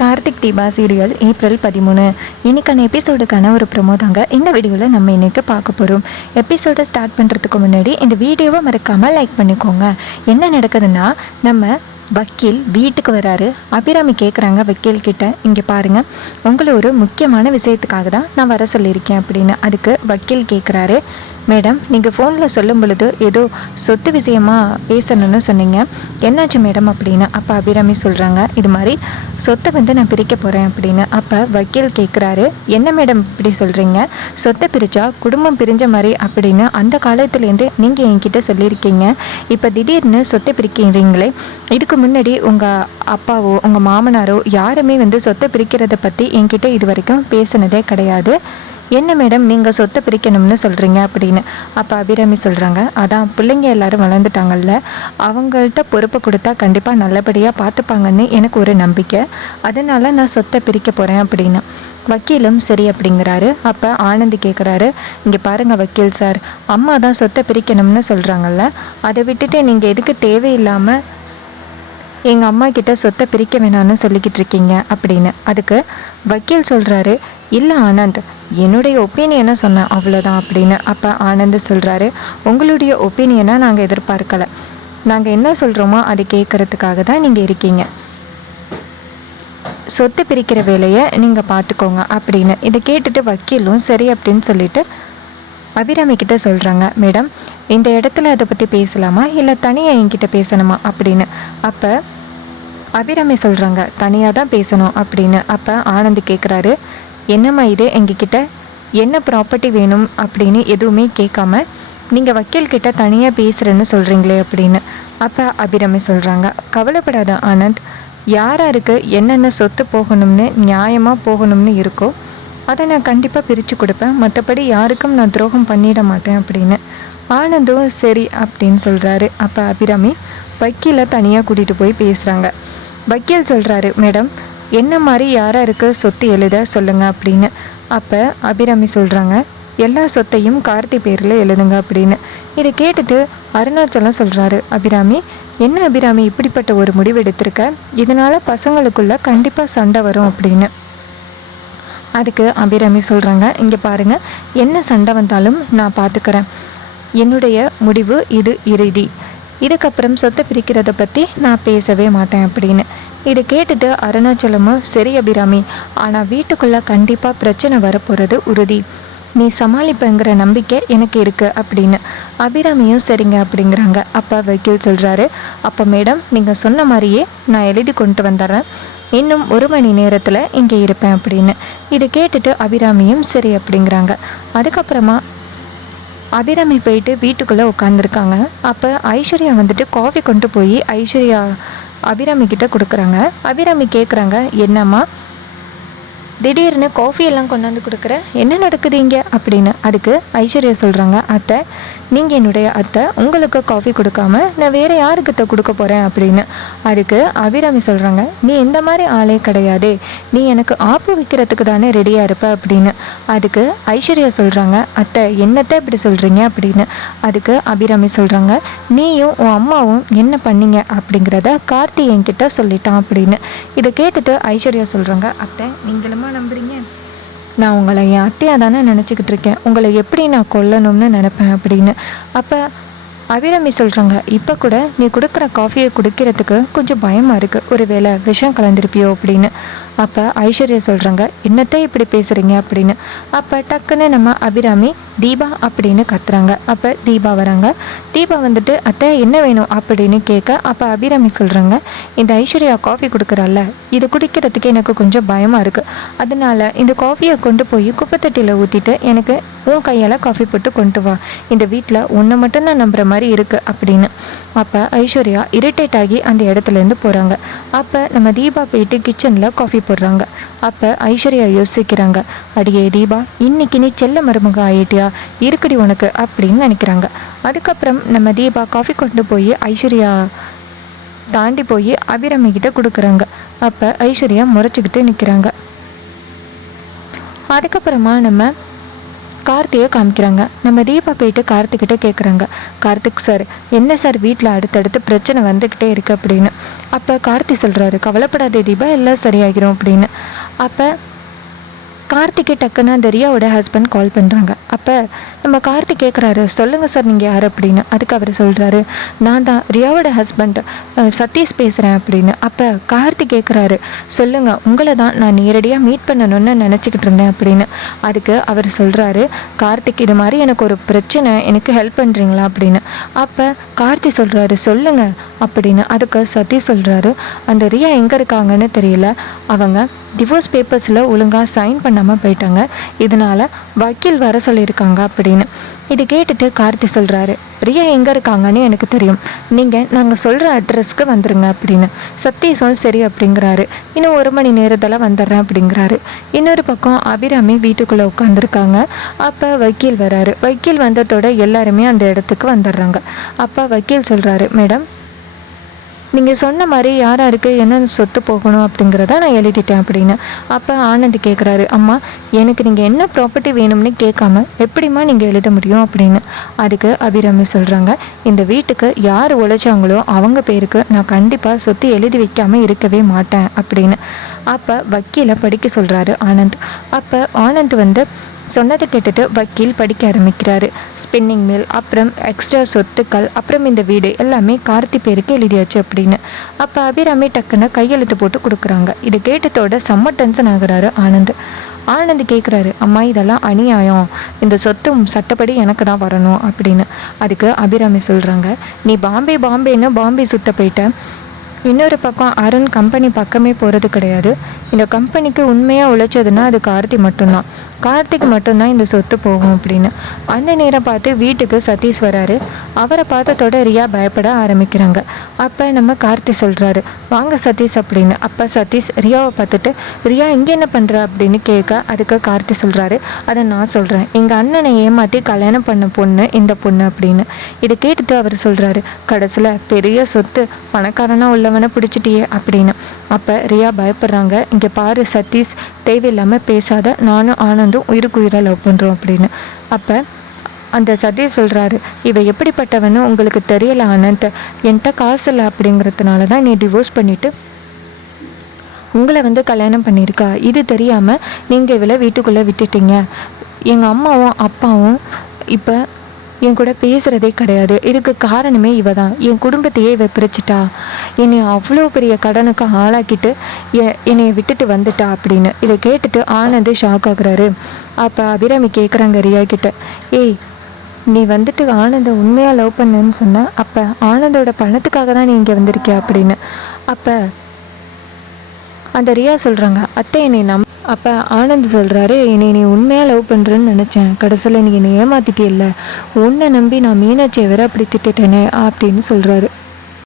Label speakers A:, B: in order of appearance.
A: Karthik Deepa serial April பதிமூணு. இன்றைக்கான எபிசோடுக்கான ஒரு ப்ரொமோ தாங்க. இந்த வீடியோவில் நம்ம இன்றைக்கி பார்க்க போகிறோம் எபிசோடை ஸ்டார்ட் பண்ணுறதுக்கு முன்னாடி இந்த வீடியோவை மறக்காமல் லைக் பண்ணிக்கோங்க. என்ன நடக்குதுன்னா நம்ம வக்கீல் வீட்டுக்கு வராரு. அபிராமி கேட்குறாங்க வக்கீல் கிட்ட இங்கே பாருங்க. உங்களை ஒரு முக்கியமான விஷயத்துக்காக தான் நான் வர சொல்லியிருக்கேன் அப்படின்னு அதுக்கு வக்கீல் கேட்குறாரு மேடம் நீங்கள் ஃபோனில் சொல்லும் பொழுது ஏதோ சொத்து விஷயமா பேசணும்னு சொன்னீங்க. என்னாச்சு மேடம் அப்படின்னு அப்போ அபிராமி சொல்கிறாங்க இது மாதிரி சொத்தை வந்து நான் பிரிக்க போகிறேன் அப்படின்னு அப்போ வக்கீல் கேட்குறாரு என்ன மேடம் இப்படி சொல்கிறீங்க சொத்தை பிரித்தா குடும்பம் பிரிஞ்ச மாதிரி அப்படின்னு அந்த காலத்துலேருந்து நீங்கள் என்கிட்ட சொல்லியிருக்கீங்க. இப்போ திடீர்னு சொத்தை பிரிக்கிறீங்களே இதுக்கு முன்னாடி உங்கள் அப்பாவோ உங்கள் மாமனாரோ யாருமே வந்து சொத்தை பிரிக்கிறத பற்றி என்கிட்ட இது வரைக்கும் பேசுனதே கிடையாது. என்ன மேடம் நீங்கள் சொத்தை பிரிக்கணும்னு சொல்கிறீங்க அப்படின்னு அப்போ அபிராமி சொல்கிறாங்க அதான் பிள்ளைங்க எல்லாரும் வளர்ந்துட்டாங்கல்ல. அவங்கள்ட்ட பொறுப்பு கொடுத்தா கண்டிப்பாக நல்லபடியாக பார்த்துப்பாங்கன்னு எனக்கு ஒரு நம்பிக்கை. அதனால நான் சொத்தை பிரிக்க போகிறேன் அப்படின்னு. வக்கீலும் சரி அப்படிங்கிறாரு. அப்போ ஆனந்தி கேட்குறாரு இங்கே பாருங்கள் வக்கீல் சார் அம்மா தான் சொத்தை பிரிக்கணும்னு சொல்கிறாங்கல்ல அதை விட்டுட்டு நீங்கள் எதுக்கு தேவையில்லாமல் எங்கள் அம்மா கிட்ட சொத்தை பிரிக்க வேணாம்னு சொல்லிக்கிட்டு இருக்கீங்க அப்படின்னு. அதுக்கு வக்கீல் சொல்கிறாரு இல்லை ஆனந்த் என்னுடைய ஒப்பீனியனை சொன்னேன் அவ்வளோதான் அப்படின்னு. அப்போ ஆனந்த் சொல்கிறாரு உங்களுடைய ஒப்பீனியனை நாங்கள் எதிர்பார்க்கலை. நாங்கள் என்ன சொல்கிறோமோ அதை கேட்குறதுக்காக தான் நீங்கள் இருக்கீங்க. சொத்து பிரிக்கிற வேலையை நீங்கள் பார்த்துக்கோங்க அப்படின்னு. இதை கேட்டுட்டு வக்கீலும் சரி அப்படின்னு சொல்லிட்டு அபிராமி கிட்ட சொல்கிறாங்க மேடம் இந்த இடத்துல அதை பற்றி பேசலாமா? இல்லை தனியாக என்கிட்ட பேசணுமா? அப்படின்னு. அப்போ அபிராமி சொல்கிறாங்க தனியாக தான் பேசணும் அப்படின்னு. அப்போ ஆனந்த் கேட்குறாரு என்னம்மா இது? எங்ககிட்ட என்ன ப்ராப்பர்ட்டி வேணும் அப்படின்னு எதுவுமே கேட்காம நீங்கள் வக்கீல் கிட்ட தனியாக பேசுகிறேன்னு சொல்கிறீங்களே அப்படின்னு. அப்போ அபிராமி சொல்கிறாங்க கவலைப்படாத ஆனந்த் யாராருக்கு என்னென்ன சொத்து போகணும்னு நியாயமாக போகணும்னு இருக்கோ அதை நான் கண்டிப்பாக பிரித்து கொடுப்பேன். மற்றபடி யாருக்கும் நான் துரோகம் பண்ணிட மாட்டேன் அப்படின்னு. ஆனந்தும் சரி அப்படின்னு சொல்கிறாரு அப்போ அபிராமி வக்கீலை தனியாக கூட்டிகிட்டு போய் பேசுகிறாங்க வக்கீல் சொல்கிறாரு மேடம் என்ன மாதிரி யாராருக்கு சொத்து எழுத சொல்லுங்கள் அப்படின்னு. அப்போ அபிராமி சொல்கிறாங்க எல்லா சொத்தையும் கார்த்தி பேரில் எழுதுங்க அப்படின்னு. இதை கேட்டுட்டு அருணாச்சலம் சொல்கிறாரு அபிராமி என்ன அபிராமி இப்படிப்பட்ட ஒரு முடிவு எடுத்திருக்க? இதனால் பசங்களுக்குள்ள கண்டிப்பாக சண்டை வரும் அப்படின்னு. அதுக்கு அபிராமி சொல்கிறாங்க இங்கே பாருங்கள் என்ன சண்டை வந்தாலும் நான் பார்த்துக்கிறேன் என்னுடைய முடிவு இது இறுதி. இதுக்கப்புறம் சொத்தை பிரிக்கிறத பற்றி நான் பேசவே மாட்டேன் அப்படின்னு. இதை கேட்டுட்டு அருணாச்சலமும் சரி அபிராமி ஆனால் வீட்டுக்குள்ளே கண்டிப்பாக பிரச்சனை வரப்போகிறது உறுதி. நீ சமாளிப்பேங்கிற நம்பிக்கை எனக்கு இருக்குது அப்படின்னு. அபிராமியும் சரிங்க அப்படிங்கிறாங்க. அப்பா வக்கீல் சொல்கிறாரு அப்போ மேடம் நீங்கள் சொன்ன மாதிரியே நான் எழுதி கொண்டு வந்துடுறேன். இன்னும் ஒரு மணி நேரத்தில் இங்கே இருப்பேன் அப்படின்னு. இதை கேட்டுட்டு அபிராமியும் சரி அப்படிங்கிறாங்க. அதுக்கப்புறமா அபிராமி போயிட்டு வீட்டுக்குள்ளே உட்காந்துருக்காங்க அப்போ ஐஸ்வர்யா வந்துட்டு காஃபி கொண்டு போய் ஐஸ்வர்யா அபிராமி கிட்ட கொடுக்குறாங்க. அபிராமி கேட்குறாங்க என்னம்மா திடீர்னு காஃபி எல்லாம் கொண்டாந்து கொடுக்குற என்ன நடக்குது இங்கே? அப்படின்னு அதுக்கு ஐஸ்வர்யா சொல்கிறாங்க அத்தை நீங்கள் என்னுடைய அத்தை உங்களுக்கு காஃபி கொடுக்காம நான் வேறு யாருக்கிட்ட கொடுக்க போகிறேன் அப்படின்னு அதுக்கு அபிராமி சொல்கிறாங்க நீ இந்த மாதிரி ஆளே கிடையாதே நீ எனக்கு ஆப்பு விற்கிறதுக்கு தானே ரெடியாக இருப்ப? அப்படின்னு அதுக்கு ஐஸ்வர்யா சொல்கிறாங்க அத்தை என்னத்தை இப்படி சொல்கிறீங்க அப்படின்னு அதுக்கு அபிராமி சொல்கிறாங்க நீயும் உன் அம்மாவும் என்ன பண்ணீங்க? அப்படிங்கிறத கார்த்தி என்கிட்ட சொல்லிட்டான் அப்படின்னு இதை கேட்டுட்டு ஐஸ்வர்யா சொல்கிறாங்க அத்தை நீங்களும் நம்புறீங்க? நான் உங்களை என் அட்டையாக தானே நினச்சிக்கிட்டு இருக்கேன். உங்களை எப்படி நான் கொல்லணும்னு நினப்பேன் அப்படின்னு. அப்போ அபிரமி சொல்கிறாங்க இப்போ கூட நீ கொடுக்குற காஃபியை குடிக்கிறதுக்கு கொஞ்சம் பயமாக இருக்குது ஒரு வேளை விஷம் கலந்துருப்பியோ? அப்படின்னு. அப்போ ஐஸ்வர்யா சொல்கிறாங்க என்னத்தை இப்படி பேசுகிறீங்க அப்படின்னு. அப்போ டக்குன்னு நம்ம அபிராமி தீபா அப்படின்னு கத்துறாங்க. அப்போ தீபா வராங்க. தீபா வந்துட்டு அத்தை என்ன வேணும்? அப்படின்னு கேட்க அப்போ அபிராமி சொல்கிறாங்க இந்த ஐஸ்வர்யா காஃபி கொடுக்குறல்ல இது குடிக்கிறதுக்கு எனக்கு கொஞ்சம் பயமாக இருக்குது அதனால இந்த காஃபியை கொண்டு போய் குப்பைத்தட்டியில் ஊற்றிட்டு எனக்கு உன் கையால் காஃபி போட்டு கொண்டு வா. இந்த வீட்டில் உன்னை மட்டும்தான் நம்புகிற மாதிரி இருக்குது அப்படின்னு. அப்போ ஐஸ்வர்யா இரிட்டேட் ஆகி அந்த இடத்துலேருந்து போகிறாங்க அப்போ நம்ம தீபா போயிட்டு கிச்சனில் காஃபி போடுறாங்க அப்போ ஐஸ்வர்யா யோசிக்கிறாங்க அடியே தீபா இன்னைக்கு நீ செல்ல மருமக ஆயிட்டியா? இருக்குடி உனக்கு அப்படின்னு நினைக்கிறாங்க. அதுக்கப்புறம் நம்ம தீபா காஃபி கொண்டு போய் ஐஸ்வர்யா தாண்டி போய் அபிரமி கிட்ட கொடுக்குறாங்க. அப்போ ஐஸ்வர்யா முறைச்சிக்கிட்டு நிற்கிறாங்க அதுக்கப்புறமா நம்ம கார்த்தியை காமிக்கிறாங்க. நம்ம தீபா போயிட்டு கார்த்திக்கிட்ட கேட்குறாங்க கார்த்திக் சார் என்ன சார் வீட்டில் அடுத்தடுத்து பிரச்சனை வந்துக்கிட்டே இருக்குது அப்படின்னு. அப்போ கார்த்தி சொல்கிறாரு கவலைப்படாதே தீபா எல்லாம் சரியாகிரும் அப்படின்னு. அப்போ கார்த்திகை டக்குன்னு அந்த ரியாவோட ஹஸ்பண்ட் கால் பண்ணுறாங்க அப்போ நம்ம கார்த்திக் கேட்குறாரு சொல்லுங்கள் சார் நீங்கள் யார்? அப்படின்னு. அதுக்கு அவர் சொல்கிறாரு நான் தான் ரியாவோட ஹஸ்பண்ட் சதீஷ் பேசுகிறேன் அப்படின்னு. அப்போ கார்த்திக் கேட்குறாரு சொல்லுங்கள் உங்களை தான் நான் நேரடியாக மீட் பண்ணணும்னு நினச்சிக்கிட்டு இருந்தேன் அப்படின்னு. அதுக்கு அவர் சொல்கிறாரு கார்த்திக் இது மாதிரி எனக்கு ஒரு பிரச்சனை எனக்கு ஹெல்ப் பண்ணுறீங்களா அப்படின்னு. அப்போ கார்த்தி சொல்கிறாரு சொல்லுங்கள் அப்படின்னு. அதுக்கு சதீஷ் சொல்கிறாரு அந்த ரியா எங்கே இருக்காங்கன்னு தெரியல. அவங்க டிவோர்ஸ் பேப்பர்ஸில் ஒழுங்காக சைன் பண்ணாமல் போயிட்டாங்க. இதனால் வக்கீல் வர சொல்லியிருக்காங்க அப்படின்னு. இது கேட்டுட்டு கார்த்தி சொல்கிறாரு ரியா எங்கே இருக்காங்கன்னு எனக்கு தெரியும். நீங்கள் நாங்கள் சொல்கிற அட்ரஸ்க்கு வந்துடுங்க அப்படின்னு. சத்தீஷும் சரி அப்படிங்கிறாரு. இன்னும் ஒரு மணி நேரத்தில் வந்துடுறேன் அப்படிங்கிறாரு. இன்னொரு பக்கம் அபிராமி வீட்டுக்குள்ளே உட்காந்துருக்காங்க அப்போ வக்கீல் வராரு. வக்கீல் வந்ததோட எல்லாருமே அந்த இடத்துக்கு வந்துடுறாங்க. அப்போ வக்கீல் சொல்கிறாரு மேடம் நீங்கள் சொன்ன மாதிரி யார் யாருக்கு என்ன சொத்து போகணும் அப்படிங்கிறத நான் எழுதிட்டேன் அப்படின்னு. அப்போ ஆனந்த் கேட்குறாரு அம்மா எனக்கு நீங்கள் என்ன ப்ராப்பர்ட்டி வேணும்னு கேட்காம எப்படிம்மா நீங்கள் எழுத முடியும்? அப்படின்னு. அதுக்கு அபிராமி சொல்கிறாங்க இந்த வீட்டுக்கு யார் உழைச்சாங்களோ அவங்க பேருக்கு நான் கண்டிப்பாக சொத்து எழுதி வைக்காமல் இருக்கவே மாட்டேன். அப்படின்னு. அப்போ வக்கீலை படிக்க சொல்கிறாரு ஆனந்த். அப்போ ஆனந்த் வந்து சொன்னதை கேட்டுட்டு வக்கீல் படிக்க ஆரம்பிக்கிறாரு. ஸ்பின்னிங் மில் அப்புறம் எக்ஸ்ட்ரா சொத்துக்கள் அப்புறம் இந்த வீடு எல்லாமே கார்த்தி பேருக்கு எழுதியாச்சு அப்படின்னு. அப்போ அபிராமி டக்குன்னு கையெழுத்து போட்டு கொடுக்குறாங்க. இது கேட்டதோட செம்ம டென்ஷன் ஆகுறாரு ஆனந்த். ஆனந்த் கேட்குறாரு அம்மா இதெல்லாம் அநியாயம். இந்த சொத்து சட்டப்படி எனக்கு தான் வரணும் அப்படின்னு. அதுக்கு அபிராமி சொல்கிறாங்க நீ பாம்பே பாம்பேன்னு பாம்பே சுத்த போயிட்ட. இன்னொரு பக்கம் அருண் கம்பெனி பக்கமே போகிறது கிடையாது. இந்த கம்பெனிக்கு உண்மையாக உழைச்சதுன்னா அது கார்த்தி மட்டும்தான். கார்த்திக் மட்டும்தான் இந்த சொத்து போகும் அப்படின்னு. அந்த நேரம் பார்த்து வீட்டுக்கு சதீஷ் வராரு. அவரை பார்த்ததோட ரியா பயப்பட ஆரம்பிக்கிறாங்க. அப்போ நம்ம கார்த்தி சொல்கிறாரு வாங்க சதீஷ் அப்படின்னு. அப்போ சதீஷ் ரியாவை பார்த்துட்டு ரியா இங்கே என்ன பண்ணுற அப்படின்னு கேட்க அதுக்கு கார்த்தி சொல்கிறாரு அதை நான் சொல்கிறேன் எங்கள் அண்ணனை ஏமாற்றி கல்யாணம் பண்ண பொண்ணு இந்த பொண்ணு அப்படின்னு. இதை கேட்டுட்டு அவர் சொல்கிறாரு கடைசியில் பெரிய சொத்து பணக்காரனாக அவனை பிடிச்சிட்டியே அப்படின்னு. அப்போ ரியா பயப்படுறாங்க இங்கே பாரு சதீஷ் தேவையில்லாமல் பேசாத நானும் ஆனந்தும் உயிருக்கு உயிராக லவ் பண்ணுறோம் அப்படின்னு. அப்போ அந்த சதீஷ் சொல்கிறாரு இவ எப்படிப்பட்டவன்னு உங்களுக்கு தெரியல ஆனந்த். என்கிட்ட காசு இல்லை அப்படிங்கிறதுனால தான் நீ டிவோர்ஸ் பண்ணிவிட்டு உங்களை வந்து கல்யாணம் பண்ணியிருக்கா. இது தெரியாமல் நீங்கள் இவளை வீட்டுக்குள்ளே விட்டுட்டீங்க. எங்கள் அம்மாவும் அப்பாவும் இப்போ என் கூட பேசுகிறதே கிடையாது. இதுக்கு காரணமே இவ தான் என் குடும்பத்தையே இவ பிரிச்சிட்டா. என்னை அவ்வளோ பெரிய கடனுக்கு ஆளாக்கிட்டு என்னை விட்டுட்டு வந்துட்டா அப்படின்னு. இதை கேட்டுட்டு ஆனந்த் ஷாக் ஆகுறாரு. அப்போ அபிராமி கேட்குறாங்க ரியா கிட்ட. ஏய் நீ வந்துட்டு ஆனந்தை உண்மையாக லவ் பண்ணேன்னு சொன்ன அப்போ ஆனந்தோட பணத்துக்காக தான் நீ இங்கே வந்திருக்கியா அப்படின்னு. அப்போ அந்த ரியா சொல்கிறாங்க அத்தை என்னை நம் அப்போ ஆனந்த் சொல்கிறாரு என்னை நீ உண்மையாக லவ் பண்ணுறேன்னு நினச்சேன். கடைசியில் நீ என்னை ஏமாத்திட்டியல்ல. உன்னை நம்பி நான் மீனாட்சியை வேற அப்படி திட்டுட்டேனே அப்படின்னு சொல்கிறாரு